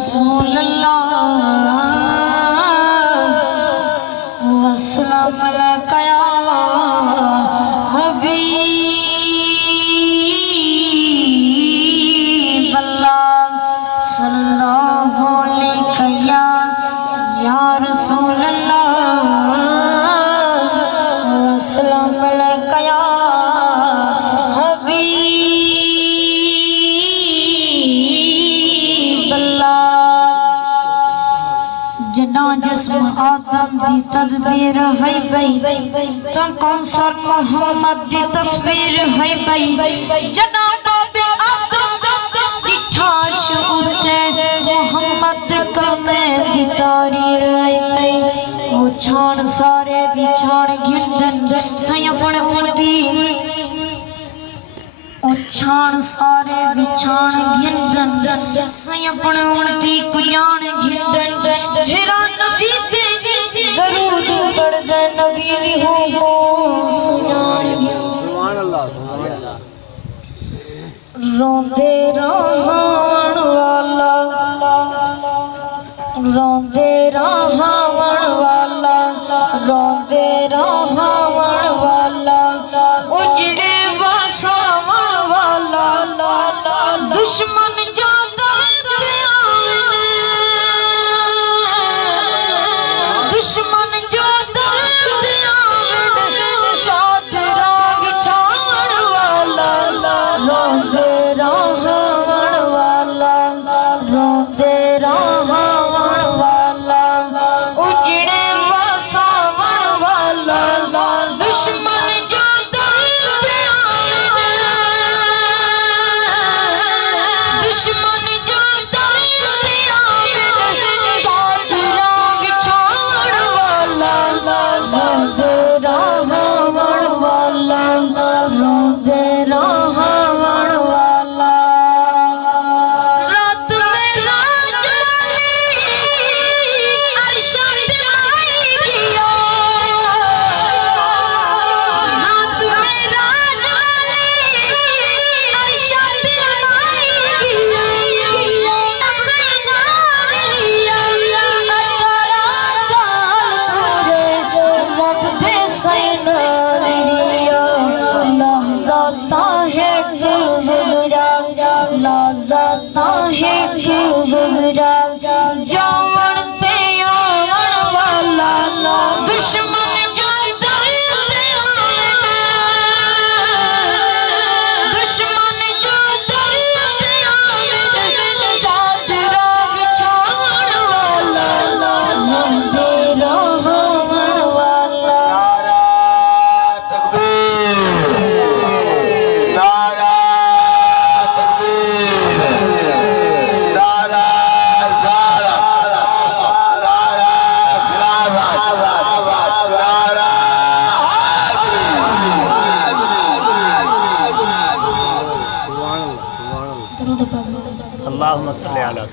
रसूल अल्लाह वस्सलाम अलैका या हबीब अल्लाह सल्लल्लाहु अलैका या रसूल अल्लाह वस्सलाम अलैका या जिस्म आदम दी तदबीर है बई तो कौन सर मोहम्मद दी तस्वीर है बई जनाब आदम दी ठाश उते मोहम्मद कलमे दी तारीर है बई ओ छान सारे बिछाण घिंडन सयपण उदी ओ छान सारे बिछाण घिंडन सयपण उदी कुयाण घिंडन झेरा नबी दे दरूद पढ़ दे नबी हो सुनान सुभान अल्लाह रोंदे रहण वाला रोंदे रहण वाला रोंदे रहण वाला उजड़े बसावन वाला दुश्मन दुश्मन जो दर्द आवे चादरा बिछावन वाला रोंदे रहवन वाला रोंदे रहवन वाला उजड़े बसावन वाला दुश्मन जो दर्द आवे दुश्मन जो दर्द आवे चादरा बिछावन रोंदे रहवन वाला रोंदे रहवन वाला रात में राज अरशद माई गिया रात में राज अरशद माई गिया सैना लिया 18 साल पूरे रब दे सैना लिया लहज़ता है गुज़रा लहज़ता है गुज़रा जावन ते आवन वाला दुश्मन जो दर्द आवे दुश्मन जो दर्द आवे चादरा बिछावन वाला रोंदे रहवन वाला अल्लाहुम्मा सल्ली अला